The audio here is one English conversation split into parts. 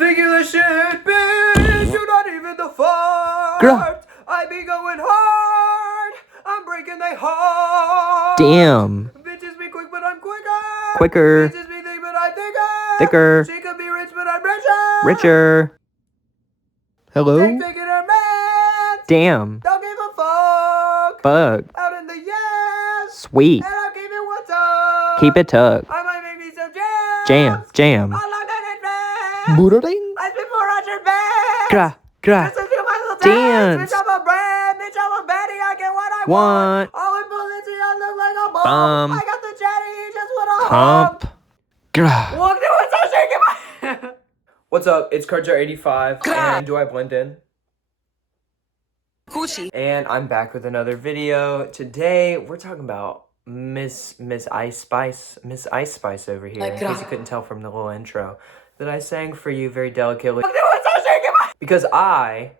Think you the shit, bitch. You're not even the fart. Girl. I be going hard. I'm breaking they heart. Damn. Bitches be quick, but I'm quicker. Quicker. Bitches be thick, but I'm thicker. Thicker. She could be rich, but I'm richer. Richer. Hello? Taking her man. Damn. Don't give a fuck. Fuck. Out in the yes. Sweet. And I'll keep it what's up. Keep it tucked. I might make me some jams. Jam. Jam. I like that advance. Boodling. I spit 400 bands. Gra. Gra. Listen to my little Dance. Bitch, I'm a brand. Bitch, I'm a baddie. I get what I Want. All in Balenciaga, I look like a bum. Bum. I got the chatty, he just want a hump. Hump. Gra. Look, what's up, shaking my... What's up? It's Carjar85. And do I blend in? Gucci. And I'm back with another video. Today, we're talking about Miss Ice Spice. Miss Ice Spice over here. In case you couldn't tell from the little intro that I sang for you very delicately. Because I,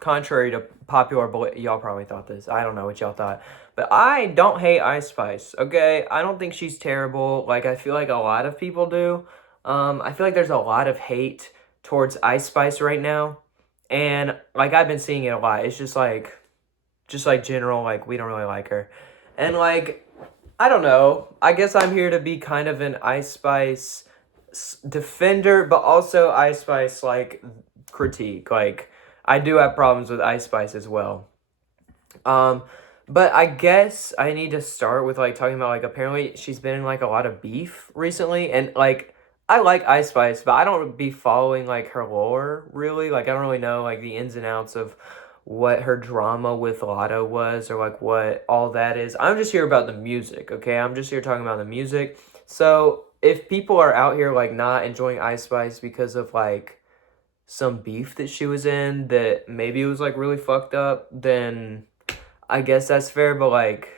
contrary to popular belief, y'all probably thought this. I don't know what y'all thought. But I don't hate Ice Spice, okay? I don't think she's terrible. Like, I feel like a lot of people do. I feel like there's a lot of hate towards Ice Spice right now. And, like, I've been seeing it a lot. It's just like general, like, we don't really like her. And, like, I don't know. I guess I'm here to be kind of an Ice Spice defender, but also Ice Spice, like, critique. Like, I do have problems with Ice Spice as well. But I guess I need to start with, like, talking about, like, apparently she's been in, like, a lot of beef recently. And, like, I like Ice Spice, but I don't be following, like, her lore, really. Like, I don't really know, like, the ins and outs of what her drama with Latto was or, like, what all that is. I'm just here about the music, okay? I'm just here talking about the music. So, if people are out here, like, not enjoying Ice Spice because of, like, some beef that she was in that maybe it was, like, really fucked up, then I guess that's fair. But, like,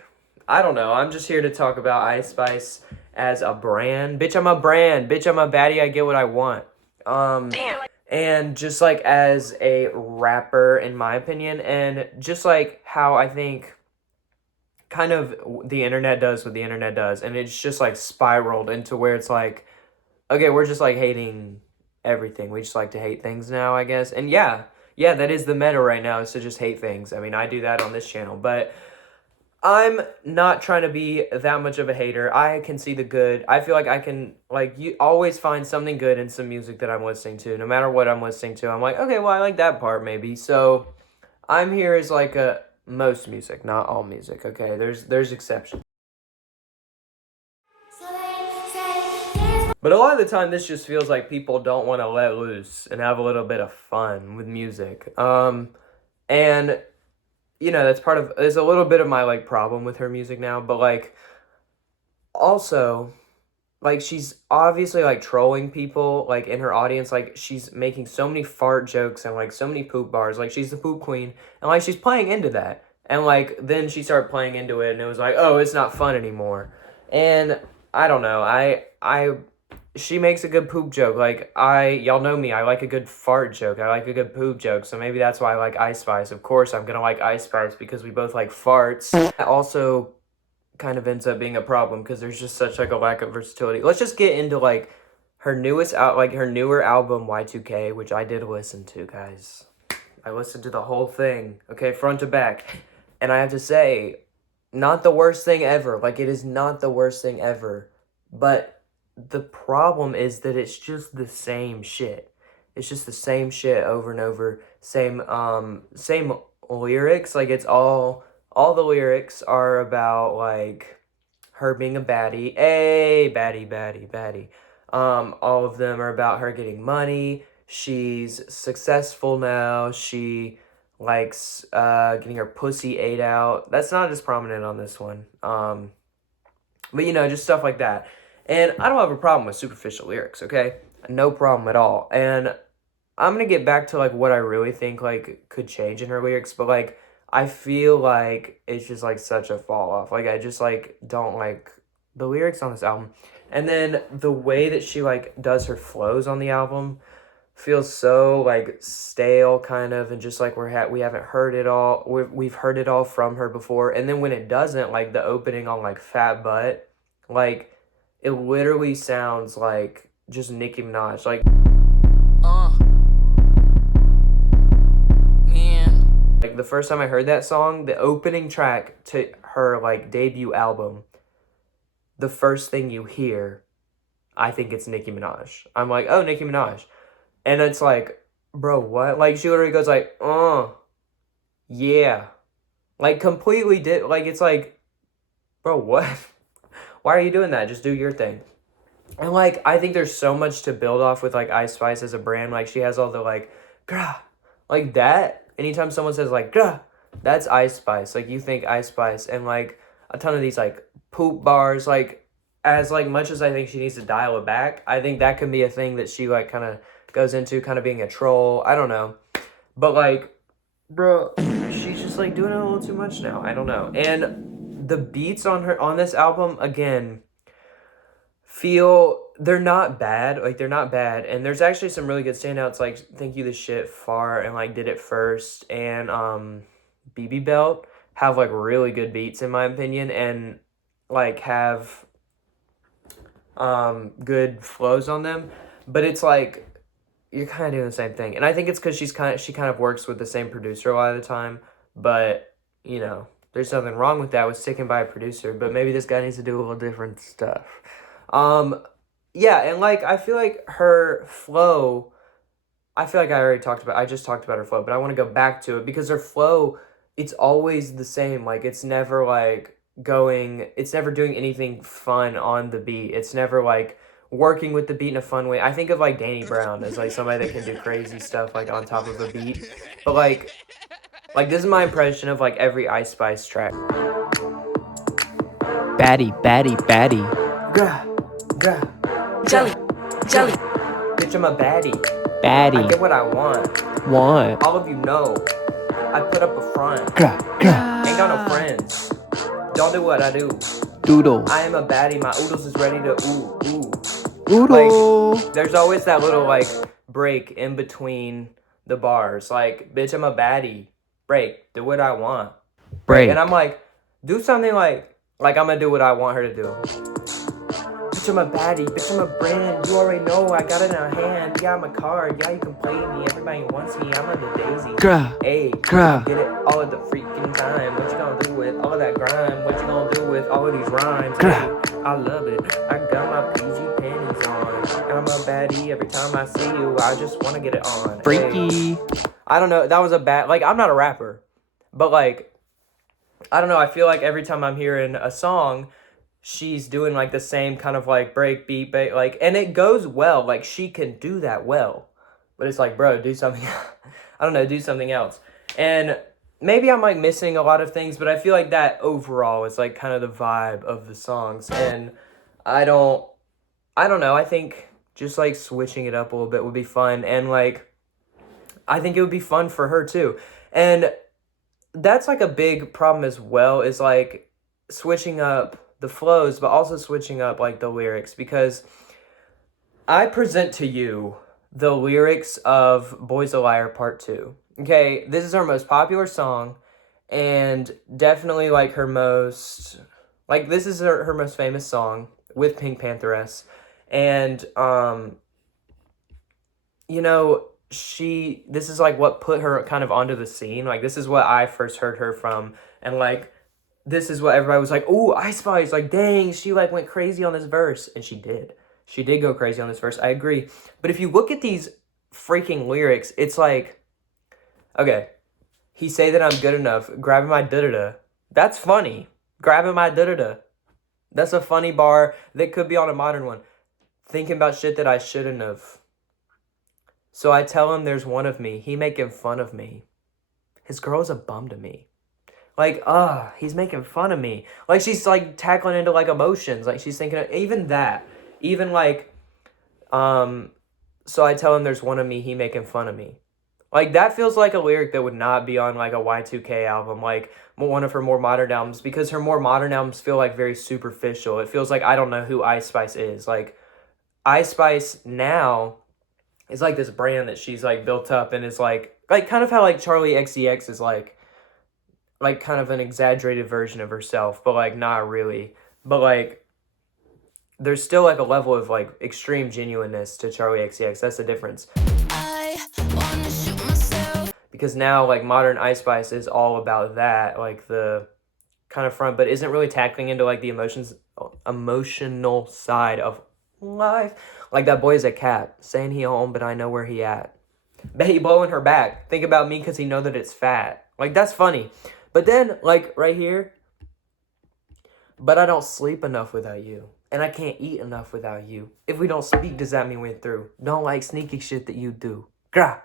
I don't know. I'm just here to talk about Ice Spice as a brand. Bitch, I'm a brand. Bitch, I'm a baddie. I get what I want. Damn. And just, like, as a rapper, in my opinion, and just, like, how I think kind of the internet does what the internet does, and it's just, like, spiraled into where it's, like, okay, we're just, like, hating everything. We just like to hate things now, I guess. And yeah, that is the meta right now, is to just hate things. I mean, I do that on this channel, but I'm not trying to be that much of a hater. I can see the good. I feel like I can, like, you always find something good in some music that I'm listening to. No matter what I'm listening to, I'm like, okay, well, I like that part maybe. So I'm here as, like, a most music, not all music, okay? There's exceptions. But a lot of the time, this just feels like people don't want to let loose and have a little bit of fun with music. And, you know, there's a little bit of my, like, problem with her music now. But, like, also, like, she's obviously, like, trolling people, like, in her audience. Like, she's making so many fart jokes and, like, so many poop bars. Like, she's the poop queen. And, like, she's playing into that. And, like, then she started playing into it, and it was like, oh, it's not fun anymore. And I don't know. She makes a good poop joke. Like, y'all know me, I like a good fart joke. I like a good poop joke. So maybe that's why I like Ice Spice. Of course, I'm gonna like Ice Spice because we both like farts. That also kind of ends up being a problem because there's just such, like, a lack of versatility. Let's just get into, like, her newer album, Y2K, which I did listen to, guys. I listened to the whole thing, okay, front to back. And I have to say, not the worst thing ever. Like, it is not the worst thing ever. But the problem is that it's just the same shit. It's just the same shit over and over. Same lyrics. Like, it's all the lyrics are about, like, her being a baddie. Hey, baddie, baddie, baddie. All of them are about her getting money. She's successful now. She likes getting her pussy ate out. That's not as prominent on this one. But, you know, just stuff like that. And I don't have a problem with superficial lyrics, okay? No problem at all. And I'm going to get back to, like, what I really think, like, could change in her lyrics. But, like, I feel like it's just, like, such a fall off. Like, I just, like, don't like the lyrics on this album. And then the way that she, like, does her flows on the album feels so, like, stale, kind of. And just, like, we haven't heard it all. We've heard it all from her before. And then when it doesn't, like, the opening on, like, Fat Butt, like, it literally sounds like just Nicki Minaj. Like, the first time I heard that song, the opening track to her like debut album, the first thing you hear, I think it's Nicki Minaj. I'm like, oh, Nicki Minaj. And it's like, bro, what? Like, she literally goes like, yeah. Like, completely did, like, it's like, bro, what? Why are you doing that? Just do your thing. And, like, I think there's so much to build off with, like, Ice Spice as a brand. Like, she has all the, like, grah, like that. Anytime someone says, like, grah, that's Ice Spice. Like, you think Ice Spice. And, like, a ton of these, like, poop bars, like, as, like, much as I think she needs to dial it back, I think that can be a thing that she, like, kind of goes into, kind of being a troll. I don't know. But, like, bro, she's just, like, doing it a little too much now. I don't know. And the beats on this album, again, they're not bad. Like, they're not bad. And there's actually some really good standouts, like Thank You the Shit, Far, and, like, Did It First, and BB Belt have, like, really good beats, in my opinion, and, like, have good flows on them. But it's, like, you're kind of doing the same thing. And I think it's because she kind of works with the same producer a lot of the time. But, you know, there's nothing wrong with that, with sticking by a producer. But maybe this guy needs to do a little different stuff. Yeah, and, like, I feel like her flow, I feel like I just talked about her flow, but I want to go back to it, because her flow, it's always the same. Like, it's never, like, it's never doing anything fun on the beat. It's never, like, working with the beat in a fun way. I think of, like, Danny Brown as, like, somebody that can do crazy stuff, like, on top of a beat. But, like, this is my impression of, like, every Ice Spice track. Baddie, baddie, baddie. Gah, gah. Jelly, jelly. Bitch, I'm a baddie. I get Baddie. what I want. Want. All of you know, I put up a front. Grah, grah. Ain't got no friends. Don't do what I do. Doodle. I am a baddie. My oodles is ready to ooh. Oodle. There's always that little, like, break in between the bars. Like, bitch, I'm a baddie. Break. Do what I want. Break. And I'm like, do something like I'm gonna do what I want her to do. Bitch, I'm a baddie. Bitch, I'm a brand. You already know. I got it in a hand. Yeah, I'm a card. Yeah, you can play me. Everybody wants me. I'm the daisy. Grah. Hey, Grah. get it all of the freaking time. What you gonna do with all of that grime? What you gonna do with all of these rhymes? Grah. Hey, I love it. I got my PG panties on. And I'm a baddie. Every time I see you, I just wanna get it on. Freaky. Hey. I don't know. That was a bad... Like, I'm not a rapper. But, like, I don't know. I feel like every time I'm hearing a song, she's doing, like, the same kind of, like, break, beat, like... And it goes well. Like, she can do that well. But it's like, bro, do something... I don't know. Do something else. And maybe I'm, like, missing a lot of things, but I feel like that overall is, like, kind of the vibe of the songs. And I don't know. I think just, like, switching it up a little bit would be fun. And, like, I think it would be fun for her, too. And that's, like, a big problem as well, is, like, switching up the flows, but also switching up, like, the lyrics. Because I present to you the lyrics of Boys a Liar Part 2. Okay, this is her most popular song, and definitely, like, her most... Like, this is her most famous song with Pink Pantheress. And, you know... this is, like, what put her kind of onto the scene. Like, this is what I first heard her from, and, like, this is what everybody was like, ooh, Ice Spice, like, dang, she, like, went crazy on this verse, and she did go crazy on this verse, I agree. But if you look at these freaking lyrics, it's like, okay, he say that I'm good enough, grabbing my da-da-da, that's funny, grabbing my da-da-da, that's a funny bar that could be on a modern one, thinking about shit that I shouldn't have. So I tell him there's one of me. He making fun of me. His girl's a bum to me. Like, he's making fun of me. Like, she's, like, tackling into, like, emotions. Like, she's thinking of, even that. Even, like, so I tell him there's one of me. He making fun of me. Like, that feels like a lyric that would not be on, like, a Y2K album. Like, one of her more modern albums. Because her more modern albums feel, like, very superficial. It feels like I don't know who Ice Spice is. Like, Ice Spice now... It's like this brand that she's, like, built up, and is, like kind of how, like, Charlie XCX is, like kind of an exaggerated version of herself, but, like, not really. But, like, there's still, like, a level of, like, extreme genuineness to Charlie XCX. That's the difference. because now like modern Ice Spice is all about that, like the kind of front, but isn't really tackling into like the emotional side of life. Like that boy is a cat saying he home, but I know where he at. Bet he blowing her back. Think about me because he know that it's fat. Like that's funny. But then like right here, but I don't sleep enough without you. And I can't eat enough without you. If we don't speak, does that mean we're through? Don't like sneaky shit that you do. Grah.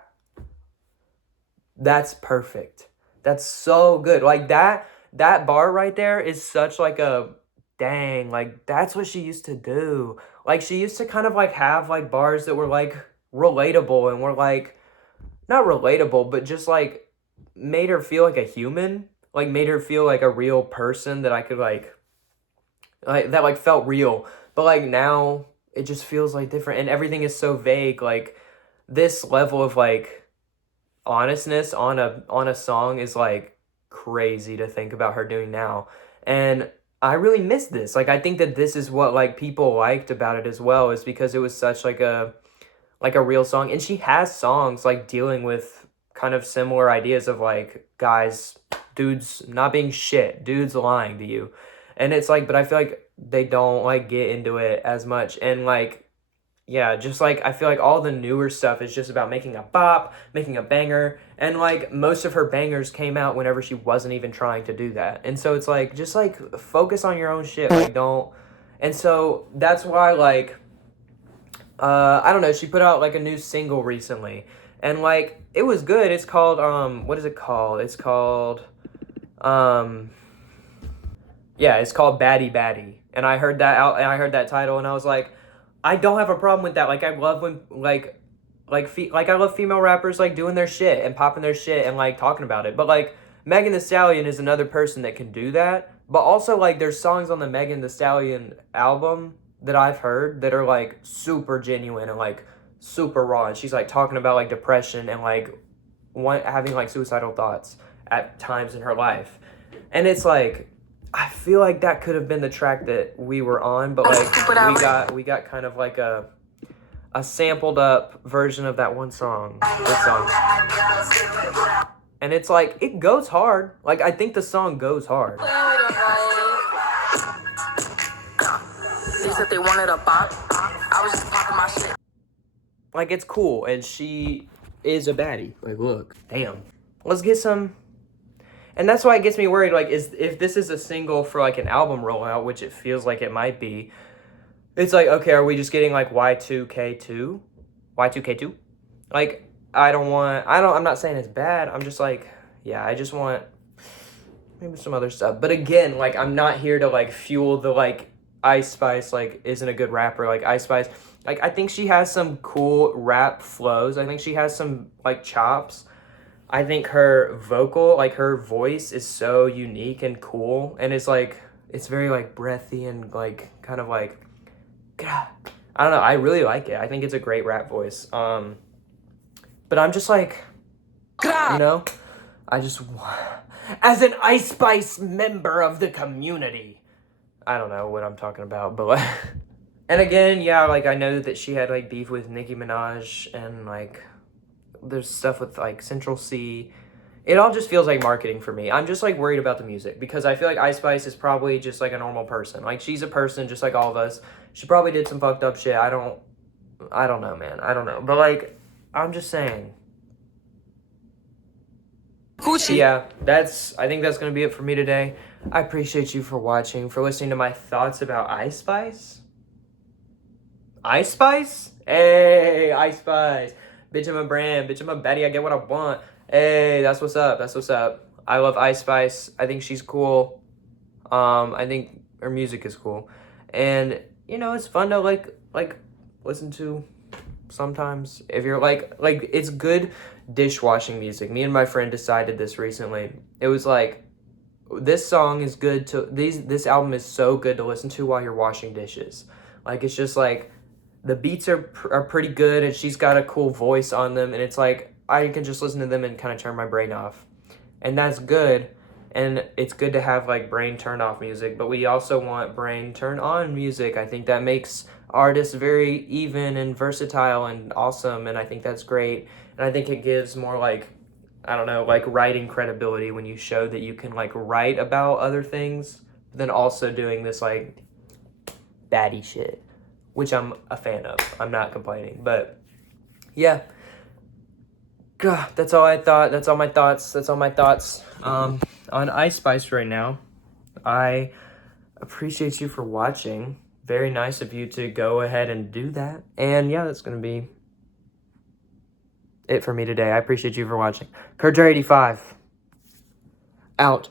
That's perfect. That's so good. Like that bar right there is such like a dang, like that's what she used to do. Like she used to kind of like have like bars that were like relatable and were like not relatable, but just like made her feel like a human, like made her feel like a real person that I could like that like felt real. But like now it just feels like different and everything is so vague. Like this level of like honestness on a song is like crazy to think about her doing now. And I really miss this. Like I think that this is what like people liked about it as well, is because it was such like a real song. And she has songs like dealing with kind of similar ideas of like guys, dudes not being shit, dudes lying to you. And it's like, but I feel like they don't like get into it as much. And like, yeah, just like I feel like all the newer stuff is just about making a bop, making a banger, and like most of her bangers came out whenever she wasn't even trying to do that. And so it's like just like focus on your own shit, like don't. And so that's why like I don't know, she put out like a new single recently and like it was good. It's called what is it called? It's called yeah, it's called Baddie Baddie. And I heard that out and I heard that title and I was like, I don't have a problem with that. Like I love when like I love female rappers like doing their shit and popping their shit and like talking about it. But like Megan Thee Stallion is another person that can do that. But also like there's songs on the Megan Thee Stallion album that I've heard that are like super genuine and like super raw. And she's like talking about like depression and like having like suicidal thoughts at times in her life. And it's like I feel like that could have been the track that we were on, but like we got kind of like a sampled up version of that one song. This song. And it's like it goes hard. Like I think the song goes hard. They said they wanted a bop. I was just popping my shit. Like it's cool and she is a baddie. Like look, damn. Let's get some. And that's why it gets me worried, like, if this is a single for, like, an album rollout, which it feels like it might be, it's like, okay, are we just getting, like, Y2K2? Y2K2? Like, I'm not saying it's bad, I'm just like, yeah, I just want maybe some other stuff. But again, like, I'm not here to, like, fuel the, like, Ice Spice, like, isn't a good rapper, like, Ice Spice. Like, I think she has some cool rap flows, I think she has some, like, chops. I think her vocal, like her voice is so unique and cool. And it's like, it's very like breathy and like kind of like, I don't know. I really like it. I think it's a great rap voice. But I'm just like, you know, I just want, as an Ice Spice member of the community, I don't know what I'm talking about, but like, and again, yeah, like I know that she had like beef with Nicki Minaj and like, there's stuff with like Central C. It all just feels like marketing for me. I'm just like worried about the music because I feel like Ice Spice is probably just like a normal person. Like she's a person just like all of us. She probably did some fucked up shit. I don't know, man. I don't know. But like I'm just saying. Gucci. Yeah, I think that's gonna be it for me today. I appreciate you for watching, for listening to my thoughts about Ice Spice. Ice Spice? Hey, Ice Spice. Bitch, I'm a brand. Bitch, I'm a baddie. I get what I want. Hey, that's what's up. That's what's up. I love Ice Spice. I think she's cool. I think her music is cool. And, you know, it's fun to, like listen to sometimes. If you're, like, it's good dishwashing music. Me and my friend decided this recently. It was, like, this song is good to... This album is so good to listen to while you're washing dishes. Like, it's just, like... The beats are pretty good, and she's got a cool voice on them, and it's like, I can just listen to them and kind of turn my brain off. And that's good, and it's good to have, like, brain turn off music, but we also want brain turn on music. I think that makes artists very even and versatile and awesome, and I think that's great. And I think it gives more, like, I don't know, like writing credibility when you show that you can like write about other things, but then also doing this like baddie shit, which I'm a fan of. I'm not complaining, but yeah. God, that's all I thought. That's all my thoughts. That's all my thoughts on Ice Spice right now. I appreciate you for watching. Very nice of you to go ahead and do that. And yeah, that's going to be it for me today. I appreciate you for watching. Kurtdre85 out.